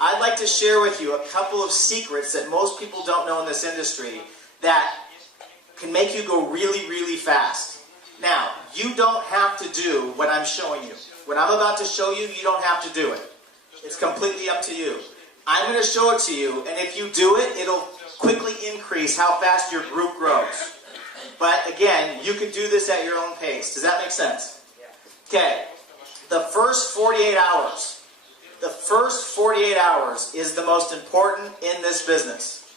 I'd like to share with you a couple of secrets that most people don't know in this industry that can make you go really, really fast. Now, you don't have to do what I'm showing you. What I'm about to show you, you don't have to do it. It's completely up to you. I'm going to show it to you, and if you do it, it'll quickly increase how fast your group grows. But again, you can do this at your own pace. Does that make sense? Okay. The first 48 hours. The first 48 hours is the most important in this business.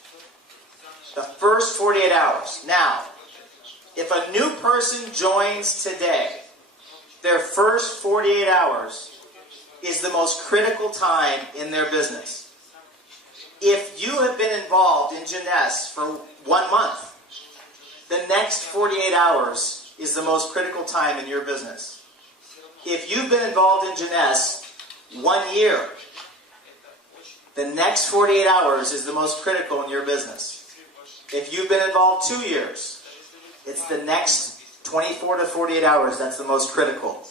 The first 48 hours. Now, if a new person joins today, their first 48 hours is the most critical time in their business. If you have been involved in czesc for 1 month, the next 48 hours is the most critical time in your business. If you've been involved in czesc 1 year, the next 48 hours is the most critical in your business. If you've been involved 2 years, it's the next 24 to 48 hours that's the most critical.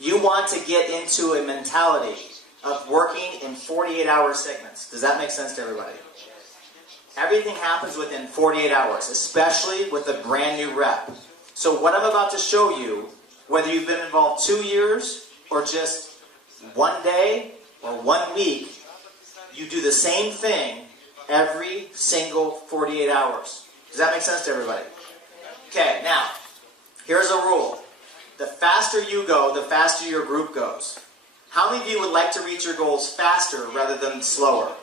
You want to get into a mentality of working in 48-hour segments. Does that make sense to everybody? Everything happens within 48 hours, especially with a brand new rep. So what I'm about to show you, whether you've been involved 2 years or just 1 day or 1 week, you do the same thing every single 48 hours. Does that make sense to everybody? Okay, now, here's a rule. The faster you go, the faster your group goes. How many of you would like to reach your goals faster rather than slower?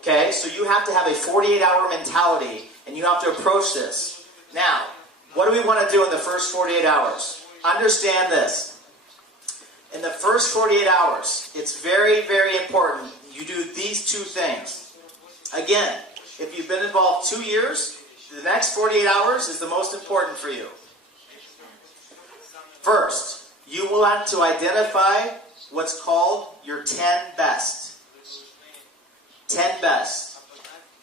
Okay, so you have to have a 48-hour mentality, and you have to approach this. Now, what do we want to do in the first 48 hours? Understand this. In the first 48 hours, it's very, very important you do these 2 things. Again, if you've been involved 2 years, the next 48 hours is the most important for you. First, you want to identify what's called your 10 best. 10 best.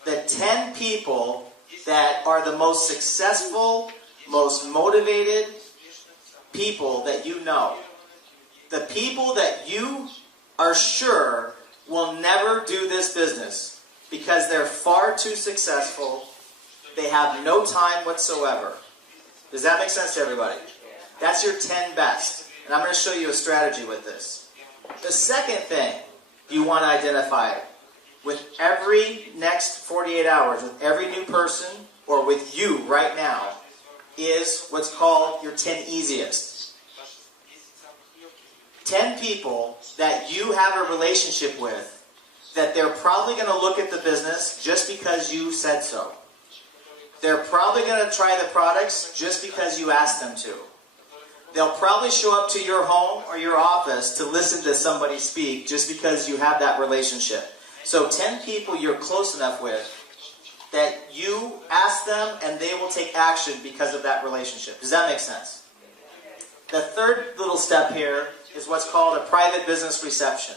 The 10 people that are the most successful, most motivated people that you know. The people that you are sure will never do this business because they're far too successful. They have no time whatsoever. Does that make sense to everybody? That's your 10 best. And I'm going to show you a strategy with this. The second thing you want to identify with every next 48 hours, with every new person, or with you right now, is what's called your 10 easiest. 10 people that you have a relationship with, that they're probably going to look at the business just because you said so. They're probably going to try the products just because you asked them to. They'll probably show up to your home or your office to listen to somebody speak just because you have that relationship. So 10 people you're close enough with that you ask them and they will take action because of that relationship. Does that make sense? The third little step here is what's called a private business reception.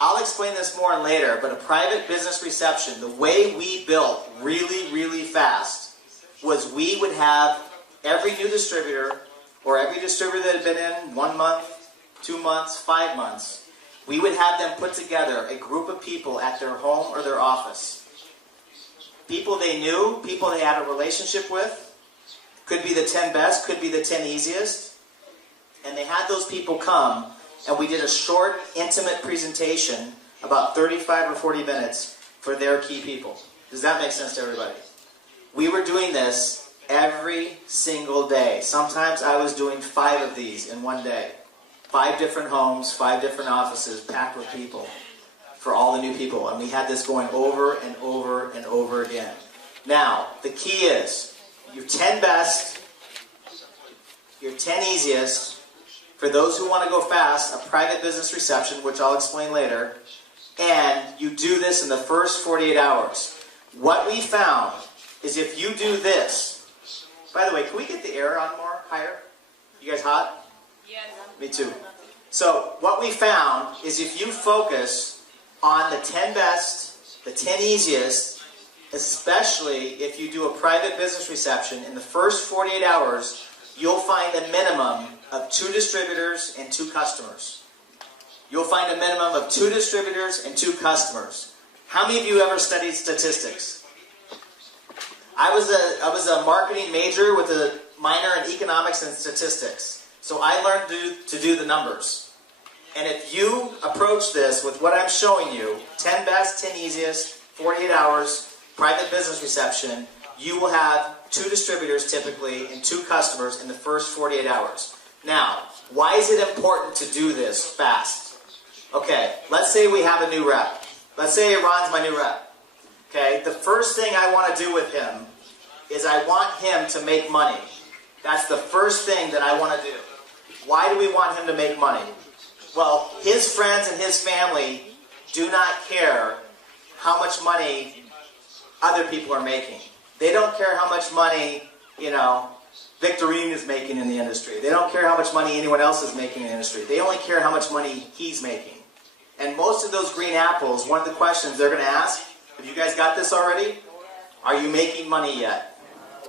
I'll explain this more later, but a private business reception, the way we built really, really fast was we would have every new distributor or every distributor that had been in 1 month, 2 months, 5 months, we would have them put together a group of people at their home or their office. People they knew, people they had a relationship with, could be the 10 best, could be the 10 easiest, and they had those people come, and we did a short, intimate presentation, about 35 or 40 minutes, for their key people. Does that make sense to everybody? We were doing this every single day. Sometimes I was doing 5 of these in 1 day. 5 different homes, 5 different offices, packed with people for all the new people. And we had this going over and over and over again. Now, the key is your 10 best, your 10 easiest. For those who want to go fast, a private business reception, which I'll explain later. And you do this in the first 48 hours. What we found is if you do this. By the way, can we get the air on more higher? You guys hot? Yes. Me too. So what we found is if you focus on the 10 best, the 10 easiest, especially if you do a private business reception in the first 48 hours, you'll find a minimum of 2 distributors and 2 customers. you'll find a minimum of 2 distributors and 2 customers. How many of you ever studied statistics? I was a marketing major with a minor in economics and statistics. So I learned to do the numbers. And if you approach this with what I'm showing you, 10 best, 10 easiest, 48 hours, private business reception, you will have 2 distributors typically and 2 customers in the first 48 hours. Now, why is it important to do this fast? Okay, let's say we have a new rep. Let's say Ron's my new rep. Okay, the first thing I want to do with him is I want him to make money. That's the first thing that I want to do. Why do we want him to make money? Well, his friends and his family do not care how much money other people are making. They don't care how much money, Victorine is making in the industry. They don't care how much money anyone else is making in the industry. They only care how much money he's making. And most of those green apples, one of the questions they're going to ask, have you guys got this already? Are you making money yet?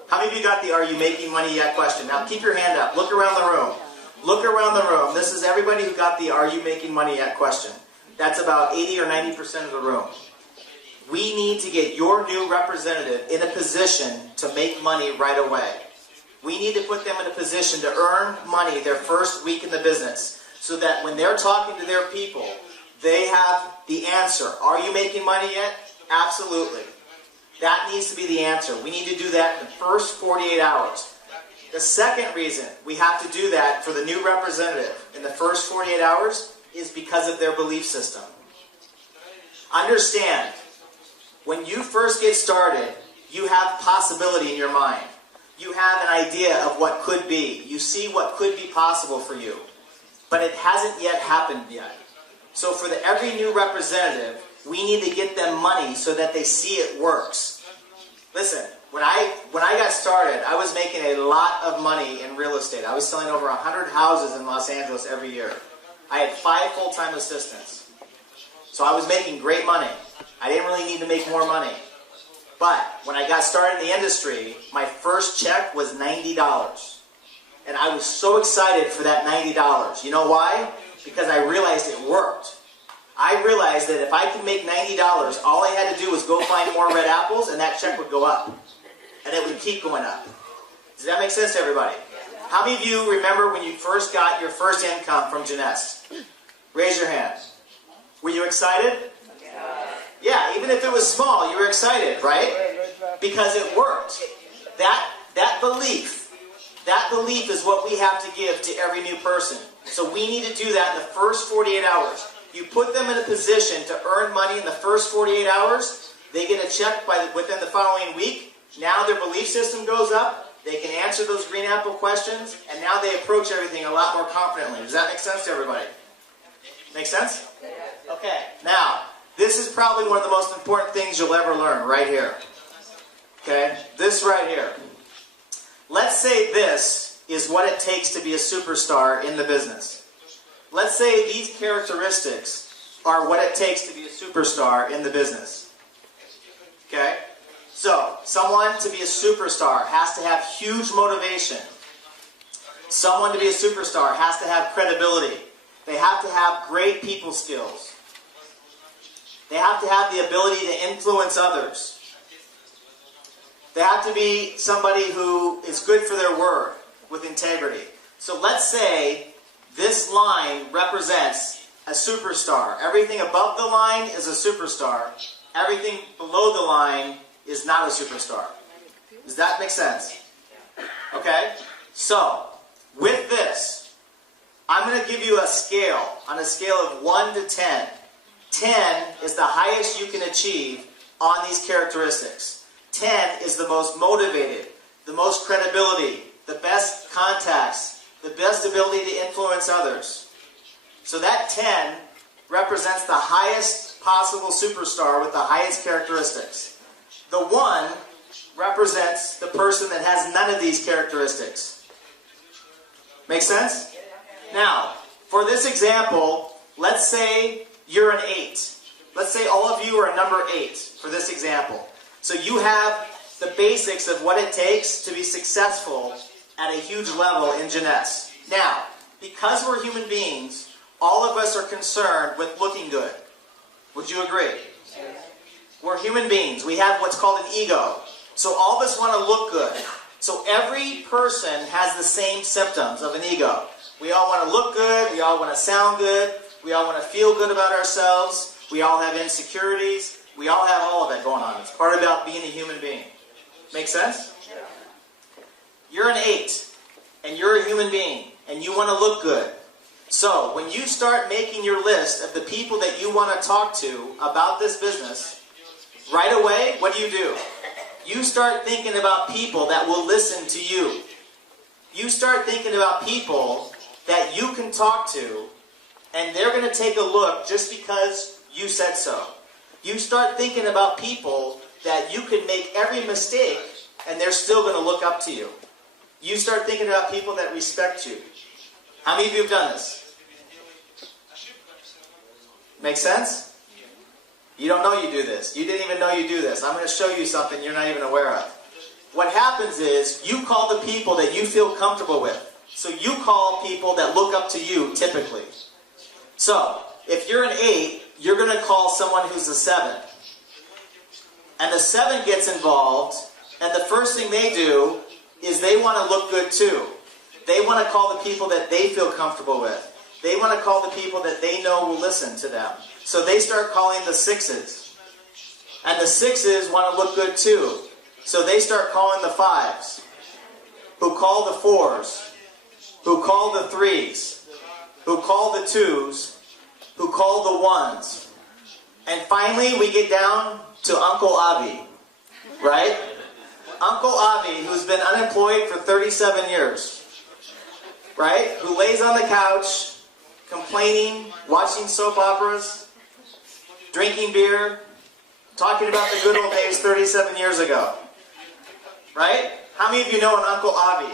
How many of you got the "Are you making money yet" question? Now keep your hand up. Look around the room. Look around the room. This is everybody who got the "Are you making money yet" question. That's about 80 or 90% of the room. We need to get your new representative in a position to make money right away. We need to put them in a position to earn money their first week in the business so that when they're talking to their people, they have the answer. Are you making money yet? Absolutely. That needs to be the answer. We need to do that in the first 48 hours. The second reason we have to do that for the new representative in the first 48 hours is because of their belief system. Understand, when you first get started, you have possibility in your mind. You have an idea of what could be. You see what could be possible for you. But it hasn't yet happened yet. So for every new representative, we need to get them money so that they see it works. Listen, when I got started, I was making a lot of money in real estate. I was selling over 100 houses in Los Angeles every year. I had 5 full-time assistants. So I was making great money. I didn't really need to make more money. But when I got started in the industry, my first check was $90. And I was so excited for that $90. You know why? Because I realized it worked. I realized that if I could make $90, all I had to do was go find more red apples and that check would go up. And it would keep going up. Does that make sense to everybody? How many of you remember when you first got your first income from czesc? Raise your hand. Were you excited? Yeah, even if it was small, you were excited, right? Because it worked. That belief is what we have to give to every new person. So we need to do that in the first 48 hours. You put them in a position to earn money in the first 48 hours. They get a check within the following week. Now their belief system goes up. They can answer those green apple questions. And now they approach everything a lot more confidently. Does that make sense to everybody? Make sense? Okay. Now, this is probably one of the most important things you'll ever learn right here. Okay? This right here. Let's say this is what it takes to be a superstar in the business. Let's say these characteristics are what it takes to be a superstar in the business. Okay? So, someone to be a superstar has to have huge motivation. Someone to be a superstar has to have credibility. They have to have great people skills. They have to have the ability to influence others. They have to be somebody who is good for their word with integrity. So let's say this line represents a superstar. Everything above the line is a superstar. Everything below the line is not a superstar. Does that make sense? Okay? So, with this, I'm going to give you a scale, on a scale of 1 to 10. 10 is the highest you can achieve on these characteristics. 10 is the most motivated, the most credibility, the best contacts, the best ability to influence others. So that 10 represents the highest possible superstar with the highest characteristics. The 1 represents the person that has none of these characteristics. Make sense? Now, for this example, let's say you're an 8. Let's say all of you are a number 8 for this example. So you have the basics of what it takes to be successful at a huge level in czesc. Now, because we're human beings, all of us are concerned with looking good. Would you agree? We're human beings. We have what's called an ego. So all of us want to look good. So every person has the same symptoms of an ego. We all want to look good. We all want to sound good. We all want to feel good about ourselves. We all have insecurities. We all have all of it going on. It's part about being a human being. Make sense? You're an 8, and you're a human being, and you want to look good. So when you start making your list of the people that you want to talk to about this business, right away, what do? You start thinking about people that will listen to you. You start thinking about people that you can talk to, and they're going to take a look just because you said so. You start thinking about people that you can make every mistake, and they're still going to look up to you. You start thinking about people that respect you. How many of you have done this? Make sense? You don't know you do this. You didn't even know you do this. I'm going to show you something you're not even aware of. What happens is you call the people that you feel comfortable with. So you call people that look up to you, typically. So, if you're an 8, you're going to call someone who's a 7. And the 7 gets involved, and the first thing they do is they want to look good too. They want to call the people that they feel comfortable with. They want to call the people that they know will listen to them. So they start calling the 6s. And the 6s want to look good too. So they start calling the 5s. Who call the 4s. Who call the 3s. Who call the 2s. Who call the 1s. And finally we get down to Uncle Avi. Right? Uncle Avi, who's been unemployed for 37 years. Right? Who lays on the couch, complaining, watching soap operas, drinking beer, talking about the good old days 37 years ago. Right? How many of you know an Uncle Avi?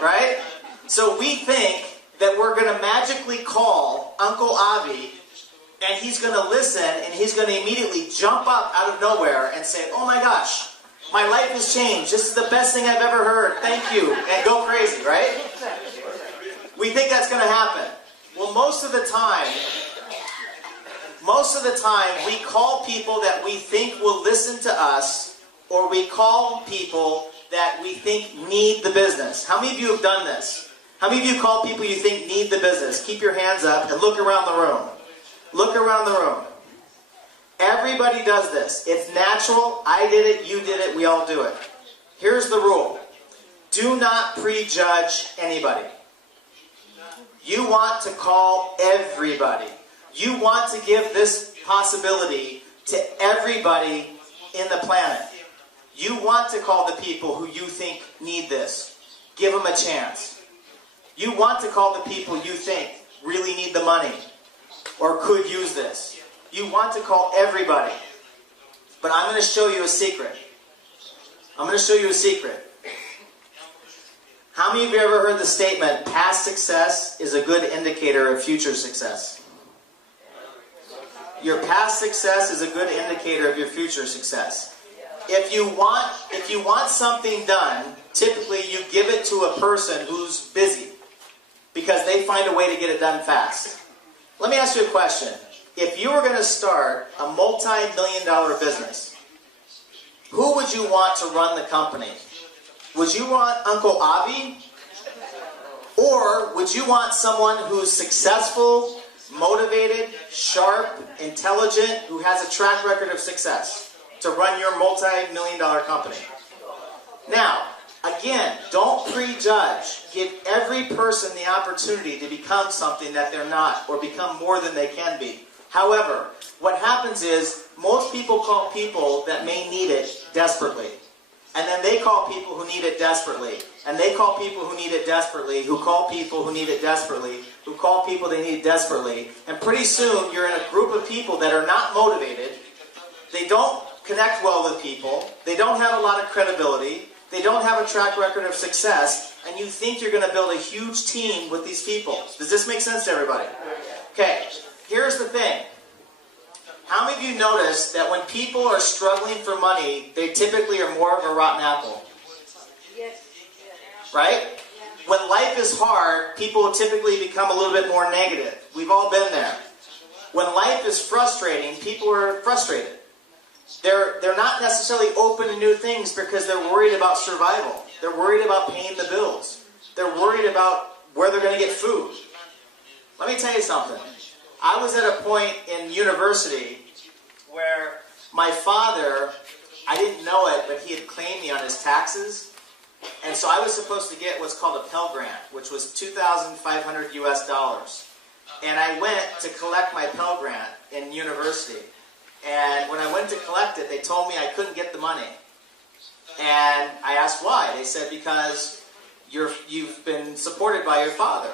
Right? So we think that we're going to magically call Uncle Avi, and he's going to listen, and he's going to immediately jump up out of nowhere and say, oh my gosh, my life has changed. This is the best thing I've ever heard. Thank you. And go crazy, right? We think that's going to happen. Well, most of the time, we call people that we think will listen to us, or we call people that we think need the business. How many of you have done this? How many of you call people you think need the business? Keep your hands up and look around the room. Look around the room. Everybody does this. It's natural. I did it. You did it. We all do it. Here's the rule. Do not prejudge anybody. You want to call everybody. You want to give this possibility to everybody in the planet. You want to call the people who you think need this. Give them a chance. You want to call the people you think really need the money or could use this. You want to call everybody. But I'm going to show you a secret. I'm going to show you a secret. How many of you ever heard the statement, past success is a good indicator of future success? Your past success is a good indicator of your future success. If you want something done, typically you give it to a person who's busy because they find a way to get it done fast. Let me ask you a question. If you were going to start a multi-million-dollar business, who would you want to run the company? Would you want Uncle Avi? Or would you want someone who's successful, motivated, sharp, intelligent, who has a track record of success to run your multi-million-dollar company? Now, again, don't prejudge. Give every person the opportunity to become something that they're not or become more than they can be. However, what happens is most people call people that may need it desperately. And then they call people who need it desperately. And they call people who need it desperately, who call people who need it desperately, who call people they need it desperately. And pretty soon you're in a group of people that are not motivated. They don't connect well with people. They don't have a lot of credibility. They don't have a track record of success. And you think you're going to build a huge team with these people. Does this make sense to everybody? Okay, here's the thing. How many of you notice that when people are struggling for money, they typically are more of a rotten apple? Yes. Right? When life is hard, people typically become a little bit more negative. We've all been there. When life is frustrating, people are frustrated. They're not necessarily open to new things because they're worried about survival. They're worried about paying the bills. They're worried about where they're going to get food. Let me tell you something. I was at a point in university where my father, I didn't know it, but he had claimed me on his taxes. And so I was supposed to get what's called a Pell Grant, which was $2,500 US. And I went to collect my Pell Grant in university. And when I went to collect it, they told me I couldn't get the money. And I asked why. They said, because you've been supported by your father.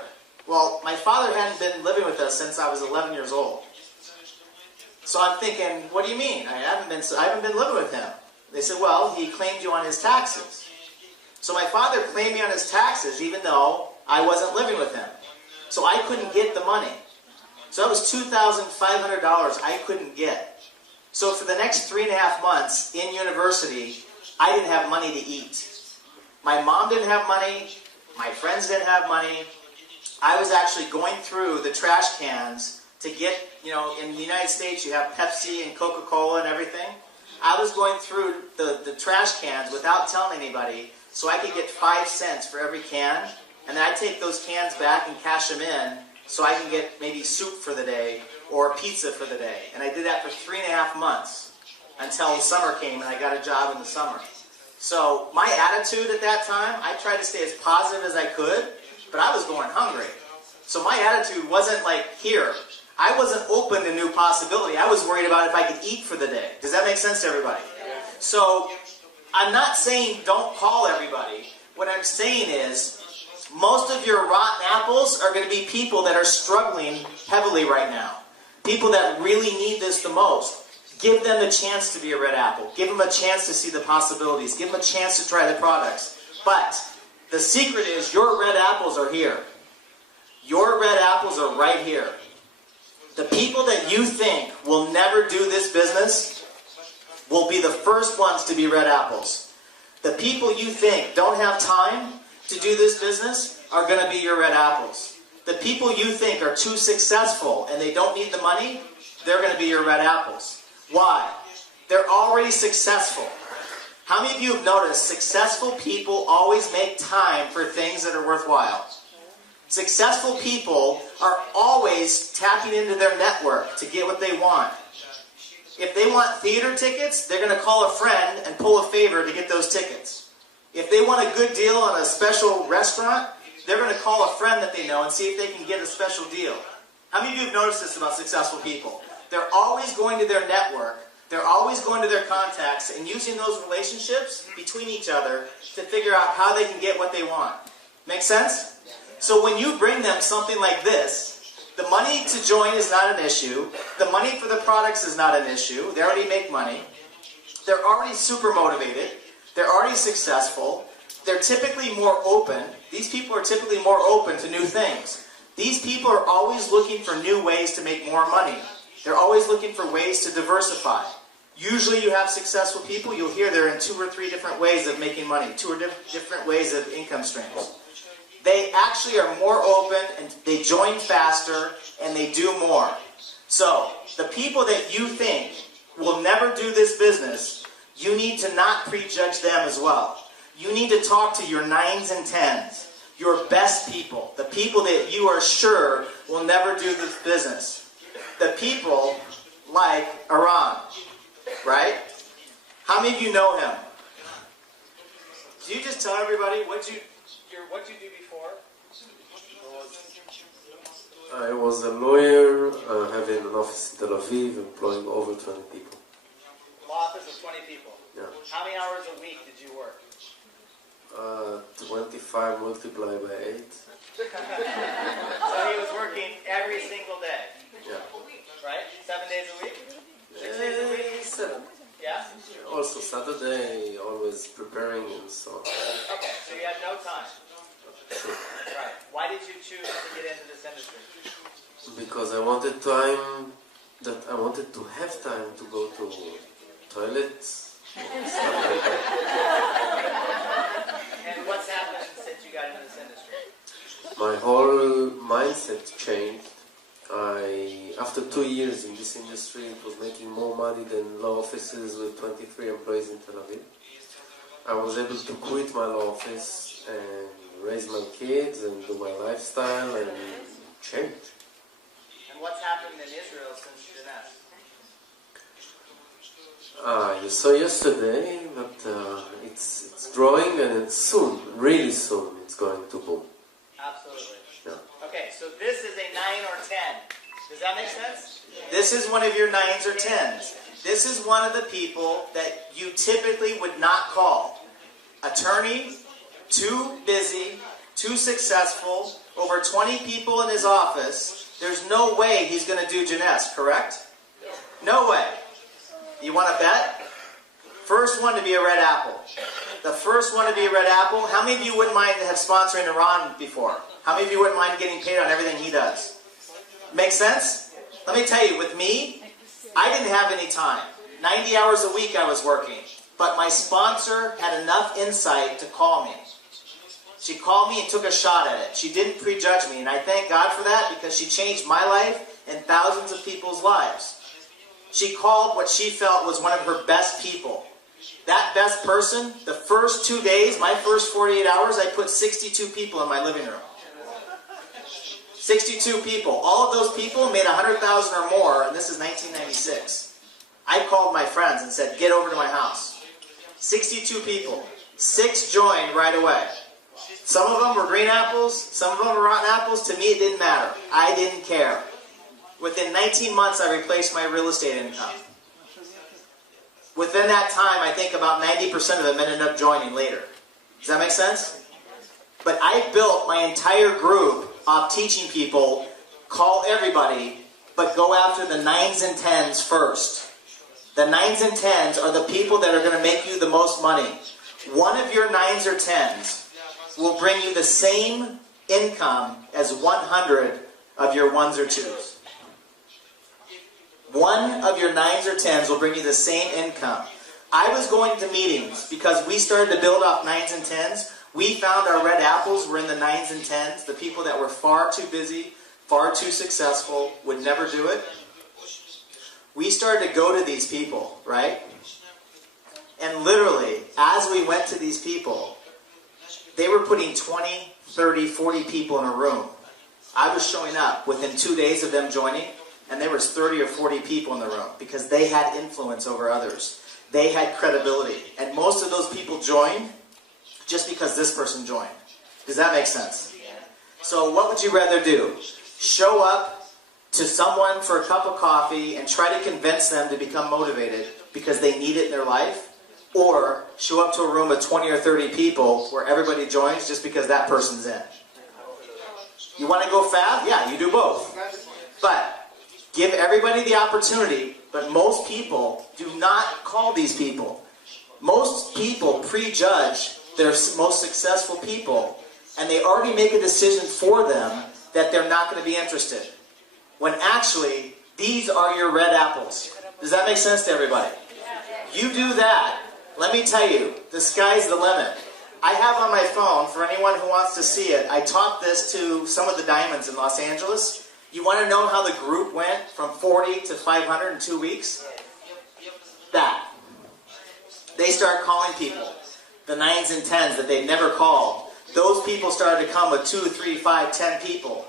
Well, my father hadn't been living with us since I was 11 years old. So I'm thinking, what do you mean? I haven't been living with him. They said, well, he claimed you on his taxes. So my father claimed me on his taxes even though I wasn't living with him. So I couldn't get the money. So that was $2,500 I couldn't get. So for the next 3.5 months in university, I didn't have money to eat. My mom didn't have money. My friends didn't have money. I was actually going through the trash cans to get, in the United States you have Pepsi and Coca-Cola and everything. I was going through the trash cans without telling anybody so I could get 5 cents for every can. And then I'd take those cans back and cash them in so I can get maybe soup for the day or pizza for the day. And I did that for 3.5 months until summer came and I got a job in the summer. So my attitude at that time, I tried to stay as positive as I could, but I was going hungry. So my attitude wasn't like here. I wasn't open to new possibility. I was worried about if I could eat for the day. Does that make sense to everybody? So I'm not saying don't call everybody. What I'm saying is most of your rotten apples are going to be people that are struggling heavily right now. People that really need this the most. Give them the chance to be a red apple. Give them a chance to see the possibilities. Give them a chance to try the products. But the secret is your red apples are here. Your red apples are right here. The people that you think will never do this business will be the first ones to be red apples. The people you think don't have time to do this business are going to be your red apples. The people you think are too successful and they don't need the money, they're going to be your red apples. Why? They're already successful. How many of you have noticed successful people always make time for things that are worthwhile? Successful people are always tapping into their network to get what they want. If they want theater tickets, they're going to call a friend and pull a favor to get those tickets. If they want a good deal on a special restaurant, they're going to call a friend that they know and see if they can get a special deal. How many of you have noticed this about successful people? They're always going to their network. They're always going to their contacts and using those relationships between each other to figure out how they can get what they want. Make sense? So when you bring them something like this, the money to join is not an issue. The money for the products is not an issue. They already make money. They're already super motivated. They're already successful. They're typically more open. These people are typically more open to new things. These people are always looking for new ways to make more money. They're always looking for ways to diversify. Usually you have successful people, you'll hear they're in 2 or 3 different ways of making money, 2 or different ways of income streams. They actually are more open and they join faster and they do more. So, the people that you think will never do this business, you need to not prejudge them as well. You need to talk to your 9s and 10s, your best people, the people that you are sure will never do this business. The people like Iran, right? How many of you know him? Do you just tell everybody what you do before? I was a lawyer, having an office in Tel Aviv, employing over 20 people. Law office of 20 people? Yeah. How many hours a week did you work? 25 multiplied by 8. So he was working every single day? Yeah. Right? 7 days a week? 6 days a week? 7. Yeah? Also Saturday, always preparing and so on. Okay, so you had no time. Sure. Right. Why did you choose to get into this industry? Because I wanted time, I wanted to have time to go to toilets and stuff like that. And what's happened since you got into this industry? my whole mindset changed. After 2 years in this industry, it was making more money than law offices with 23 employees in Tel Aviv. I was able to quit my law office and raise my kids and do my lifestyle and change. And what's happened in Israel since Jeunesse? You saw yesterday that it's growing and it's soon, really soon, it's going to boom. Absolutely. Yeah. Okay, so this is a 9 or 10. Does that make sense? This is one of your 9s or 10s. This is one of the people that you typically would not call. Attorney, too busy, too successful, over 20 people in his office. There's no way he's going to do Jeunesse, correct? No way. You want to bet? First one to be a red apple. The first one to be a red apple. How many of you wouldn't mind have sponsoring Iran before? How many of you wouldn't mind getting paid on everything he does? Make sense? Let me tell you, with me, I didn't have any time. 90 hours a week I was working. But my sponsor had enough insight to call me. She called me and took a shot at it. She didn't prejudge me, and I thank God for that because she changed my life and thousands of people's lives. She called what she felt was one of her best people. That best person, the first 2 days, my first 48 hours, I put 62 people in my living room. 62 people. All of those people made 100,000 or more, and this is 1996. I called my friends and said, get over to my house. 62 people. 6 joined right away. Some of them were green apples, some of them were rotten apples. To me, it didn't matter. I didn't care. Within 19 months, I replaced my real estate income. Within that time, I think about 90% of them ended up joining later. Does that make sense? But I built my entire group of teaching people, call everybody, but go after the 9s and 10s first. The 9s and 10s are the people that are going to make you the most money. One of your 9s or 10s will bring you the same income as 100 of your 1s or 2s. One of your 9s or 10s will bring you the same income. I was going to meetings because we started to build off 9s and 10s. We found our red apples were in the 9s and 10s, the people that were far too busy, far too successful, would never do it. We started to go to these people, right? And literally, as we went to these people, they were putting 20, 30, 40 people in a room. I was showing up within 2 days of them joining, and there was 30 or 40 people in the room because they had influence over others. They had credibility. And most of those people joined just because this person joined. Does that make sense? So what would you rather do? Show up to someone for a cup of coffee and try to convince them to become motivated because they need it in their life? Or show up to a room of 20 or 30 people where everybody joins just because that person's in? You want to go fast? Yeah, you do both. But give everybody the opportunity, but most people do not call these people. Most people prejudge their most successful people, and they already make a decision for them that they're not going to be interested. When actually, these are your red apples. Does that make sense to everybody? You do that, let me tell you, the sky's the limit. I have on my phone, for anyone who wants to see it, I taught this to some of the diamonds in Los Angeles. You want to know how the group went from 40 to 500 in 2 weeks? That. They started calling people. The 9s and 10s that they'd never called. Those people started to come with 2, 3, 5, 10 people.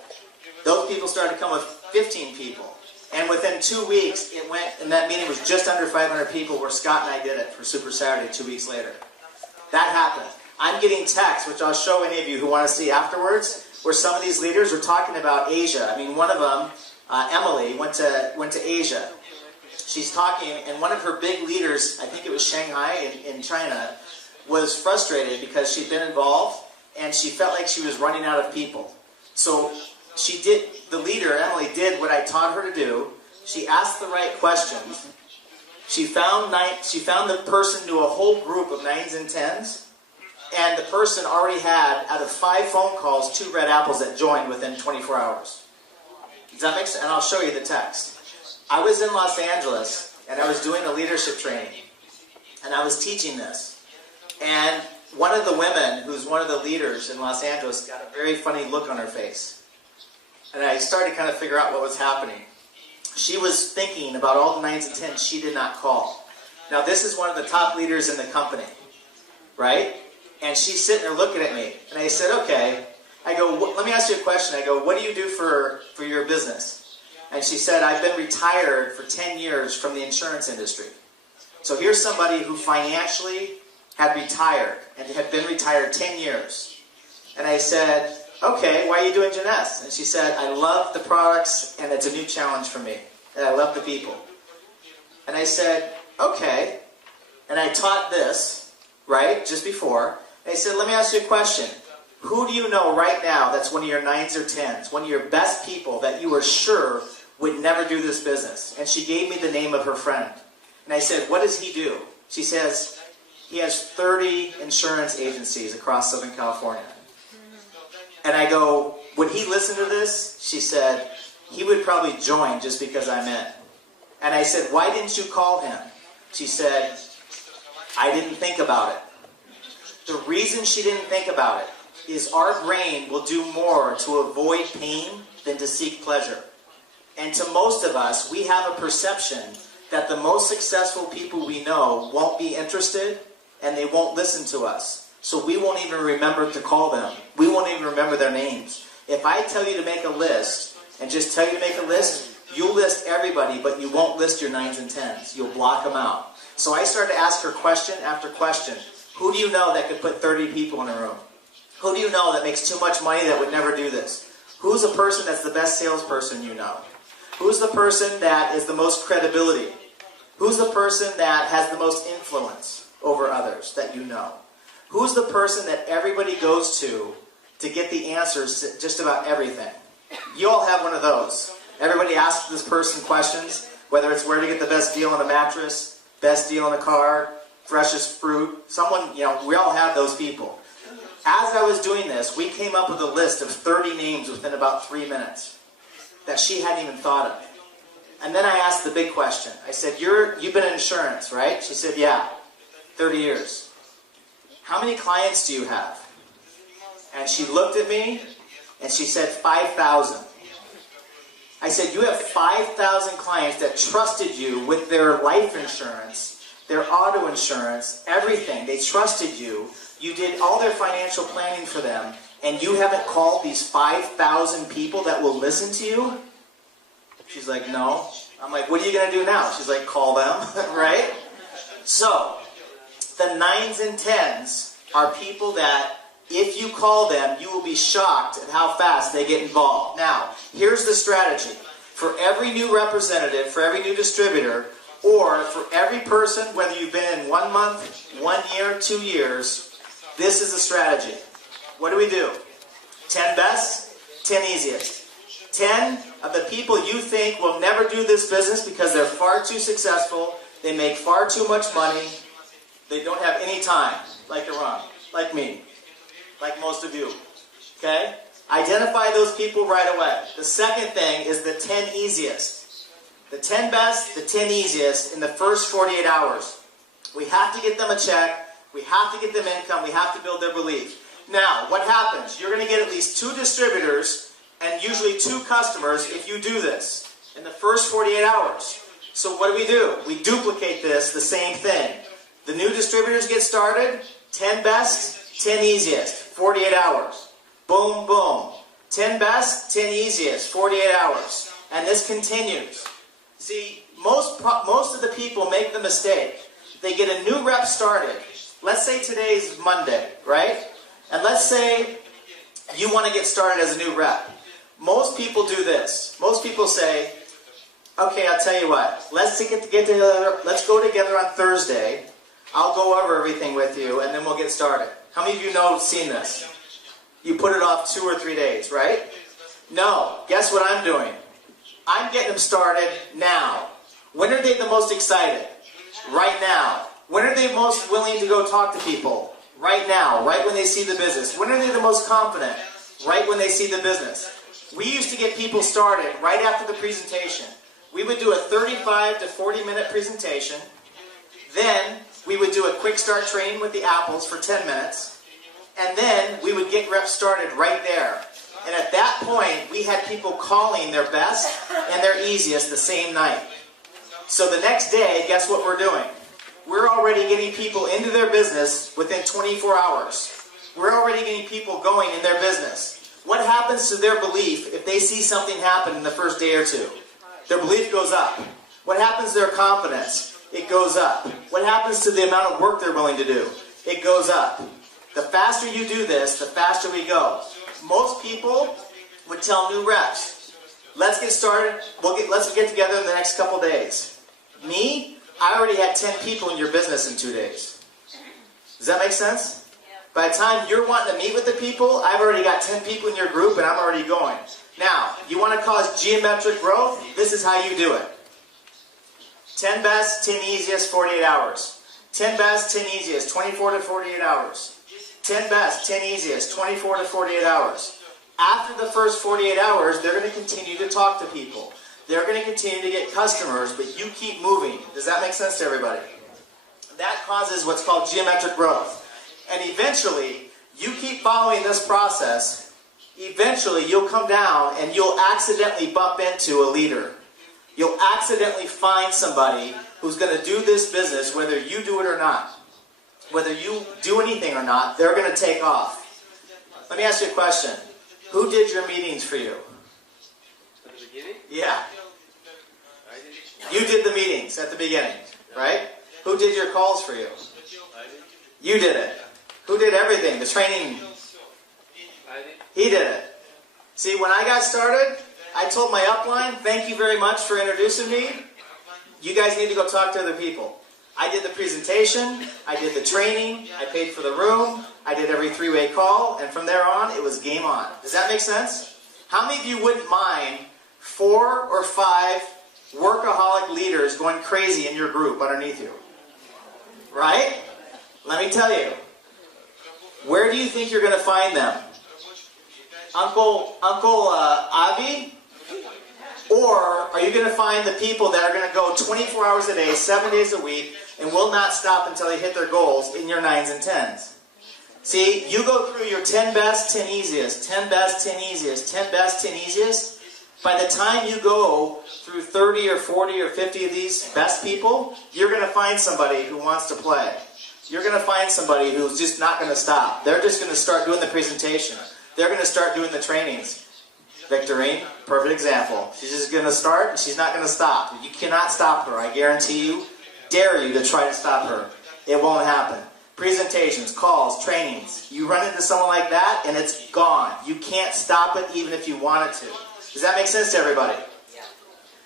Those people started to come with 15 people. And within 2 weeks, it went, and that meeting was just under 500 people where Scott and I did it for Super Saturday 2 weeks later. That happened. I'm getting texts, which I'll show any of you who want to see afterwards, where some of these leaders were talking about Asia. I mean, one of them, Emily, went to Asia. She's talking, and one of her big leaders, I think it was Shanghai in China, was frustrated because she'd been involved and she felt like she was running out of people. So she did, the leader, Emily, did what I taught her to do. She asked the right questions. She found the person knew a whole group of 9s and 10s, and the person already had, out of 5 phone calls, 2 red apples that joined within 24 hours. Does that make sense? And I'll show you the text. I was in Los Angeles, and I was doing a leadership training, and I was teaching this. And one of the women, who's one of the leaders in Los Angeles, got a very funny look on her face. And I started to kind of figure out what was happening. She was thinking about all the 9s and 10s she did not call. Now, this is one of the top leaders in the company, right? And she's sitting there looking at me. And I said, okay. I go, let me ask you a question. I go, what do you do for your business? And she said, I've been retired for 10 years from the insurance industry. So here's somebody who financially had retired and had been retired 10 years. And I said, okay, why are you doing czesc? And she said, I love the products and it's a new challenge for me. And I love the people. And I said, okay. And I taught this, right, just before. And I said, let me ask you a question. Who do you know right now that's one of your 9s or 10s, one of your best people that you were sure would never do this business? And she gave me the name of her friend. And I said, what does he do? She says, he has 30 insurance agencies across Southern California. And I go, would he listen to this? She said, he would probably join just because I'm in. And I said, why didn't you call him? She said, I didn't think about it. The reason she didn't think about it is our brain will do more to avoid pain than to seek pleasure. And to most of us, we have a perception that the most successful people we know won't be interested and they won't listen to us. So we won't even remember to call them. We won't even remember their names. If I tell you to make a list and just tell you to make a list, you'll list everybody, but you won't list your 9s and 10s. You'll block them out. So I started to ask her question after question. Who do you know that could put 30 people in a room? Who do you know that makes too much money that would never do this? Who's the person that's the best salesperson you know? Who's the person that is the most credibility? Who's the person that has the most influence over others that you know? Who's the person that everybody goes to get the answers to just about everything? You all have one of those. Everybody asks this person questions, whether it's where to get the best deal on a mattress, best deal on a car, freshest fruit. Someone, we all have those people. As I was doing this, we came up with a list of 30 names within about 3 minutes that she hadn't even thought of. And then I asked the big question. I said, you've been in insurance, right? She said, yeah, 30 years. How many clients do you have? And she looked at me and she said, 5,000. I said, you have 5,000 clients that trusted you with their life insurance, their auto insurance, everything. They trusted you. You did all their financial planning for them, and you haven't called these 5,000 people that will listen to you? She's like, no. I'm like, what are you going to do now? She's like, call them, right? So, the 9s and 10s are people that, if you call them, you will be shocked at how fast they get involved. Now, here's the strategy. For every new representative, for every new distributor, or for every person, whether you've been in 1 month, 1 year, 2 years, this is the strategy. What do? 10 best, 10 easiest. 10 of the people you think will never do this business because they're far too successful, they make far too much money, they don't have any time, like Iran, like me, like most of you. Okay? Identify those people right away. The second thing is the 10 easiest. The 10 best, the 10 easiest in the first 48 hours. We have to get them a check. We have to get them income. We have to build their belief. Now, what happens? You're going to get at least 2 distributors and usually 2 customers if you do this in the first 48 hours. So what do? We duplicate this, the same thing. The new distributors get started, 10 best, 10 easiest, 48 hours. Boom, boom. 10 best, 10 easiest, 48 hours. And this continues. See, most of the people make the mistake. They get a new rep started. Let's say today's Monday, right? And let's say you want to get started as a new rep. Most people do this. Most people say, okay, I'll tell you what. Let's get together. Let's go together on Thursday. I'll go over everything with you, and then we'll get started. How many of you know seen this? You put it off 2 or 3 days, right? No. Guess what I'm doing? I'm getting them started now. When are they the most excited? Right now. When are they most willing to go talk to people? Right now, right when they see the business. When are they the most confident? Right when they see the business. We used to get people started right after the presentation. We would do a 35 to 40 minute presentation. Then we would do a quick start training with the apples for 10 minutes, and then we would get reps started right there. And at that point, we had people calling their best and their easiest the same night. So the next day, guess what we're doing? We're already getting people into their business within 24 hours. We're already getting people going in their business. What happens to their belief if they see something happen in the first day or two? Their belief goes up. What happens to their confidence? It goes up. What happens to the amount of work they're willing to do? It goes up. The faster you do this, the faster we go. Most people would tell new reps, let's get started, let's get together in the next couple days. Me, I already had 10 people in your business in 2 days. Does that make sense? By the time you're wanting to meet with the people, I've already got 10 people in your group and I'm already going. Now, you want to cause geometric growth? This is how you do it. 10 best, 10 easiest, 48 hours. 10 best, 10 easiest, 24 to 48 hours. 10 best, 10 easiest, 24 to 48 hours. After the first 48 hours, they're going to continue to talk to people. They're going to continue to get customers, but you keep moving. Does that make sense to everybody? That causes what's called geometric growth. And eventually, you keep following this process, eventually you'll come down and you'll accidentally bump into a leader. You'll accidentally find somebody who's going to do this business, whether you do it or not. Whether you do anything or not, they're going to take off. Let me ask you a question. Who did your meetings for you? At the beginning? Yeah. You did the meetings at the beginning, right? Who did your calls for you? You did it. Who did everything? The training? He did it. See, when I got started, I told my upline, thank you very much for introducing me. You guys need to go talk to other people. I did the presentation, I did the training, I paid for the room, I did every three-way call, and from there on, it was game on. Does that make sense? How many of you wouldn't mind 4 or 5 workaholic leaders going crazy in your group underneath you? Right? Let me tell you. Where do you think you're going to find them? Uncle Avi? Or are you going to find the people that are going to go 24 hours a day, 7 days a week, and will not stop until they hit their goals in your 9s and 10s? See, you go through your 10 best, 10 easiest, 10 best, 10 easiest, 10 best, 10 easiest. By the time you go through 30 or 40 or 50 of these best people, you're going to find somebody who wants to play. You're going to find somebody who's just not going to stop. They're just going to start doing the presentation. They're going to start doing the trainings. Victorine, perfect example. She's just going to start and she's not going to stop. You cannot stop her. I guarantee you, dare you to try to stop her. It won't happen. Presentations, calls, trainings. You run into someone like that and it's gone. You can't stop it even if you wanted to. Does that make sense to everybody?